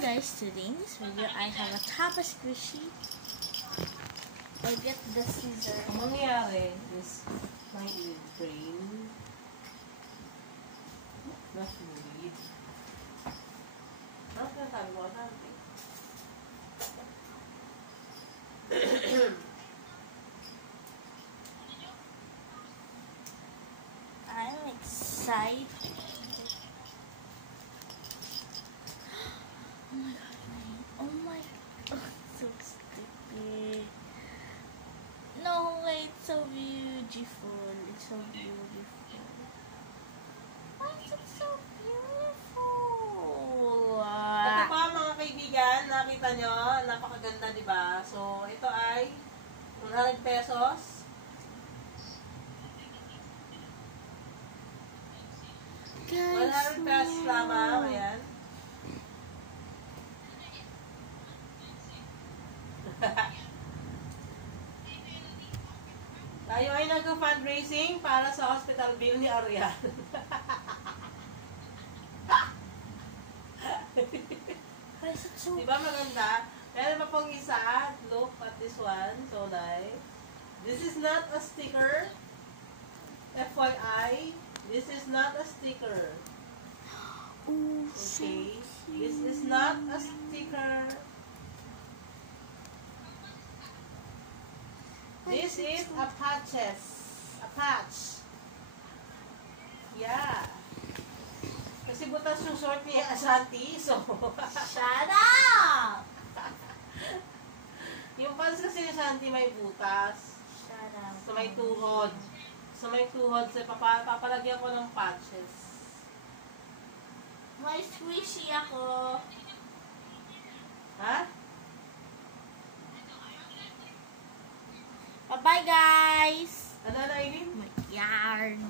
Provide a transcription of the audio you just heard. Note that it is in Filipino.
guys, today in this video I have a Tapa Squishy. I get the scissor. Ang mangyayari is my brain not read. Ano ka sabi mo? I'm excited. Oh my god, oh my god, so stupid. No way, it's so beautiful. It's so beautiful. Why is it so beautiful? Ito pa mga kaibigan, nakita nyo, napakaganda diba? So, ito ay 100 pesos. Guys, 100 pesos lamang, ayan. Tayo ay nag-fundraising para sa hospital bill ni Arian. guys, it's so Diba maganda? Meron pa pong isa. Look at this one. So nice. This is not a sticker. FYI. This is not a sticker. oh, Okay. This is not a sticker. This is a patches. A patch. Yeah. Kasi butas yung short ni Ashanti, so... shut up! Yung pants kasi ni Ashanti may butas. Shut up. So may tuhod. So papalagyan ko ng patches. May squishy ako. Ha? Bye-bye, guys! Ano na, Eileen? My yard.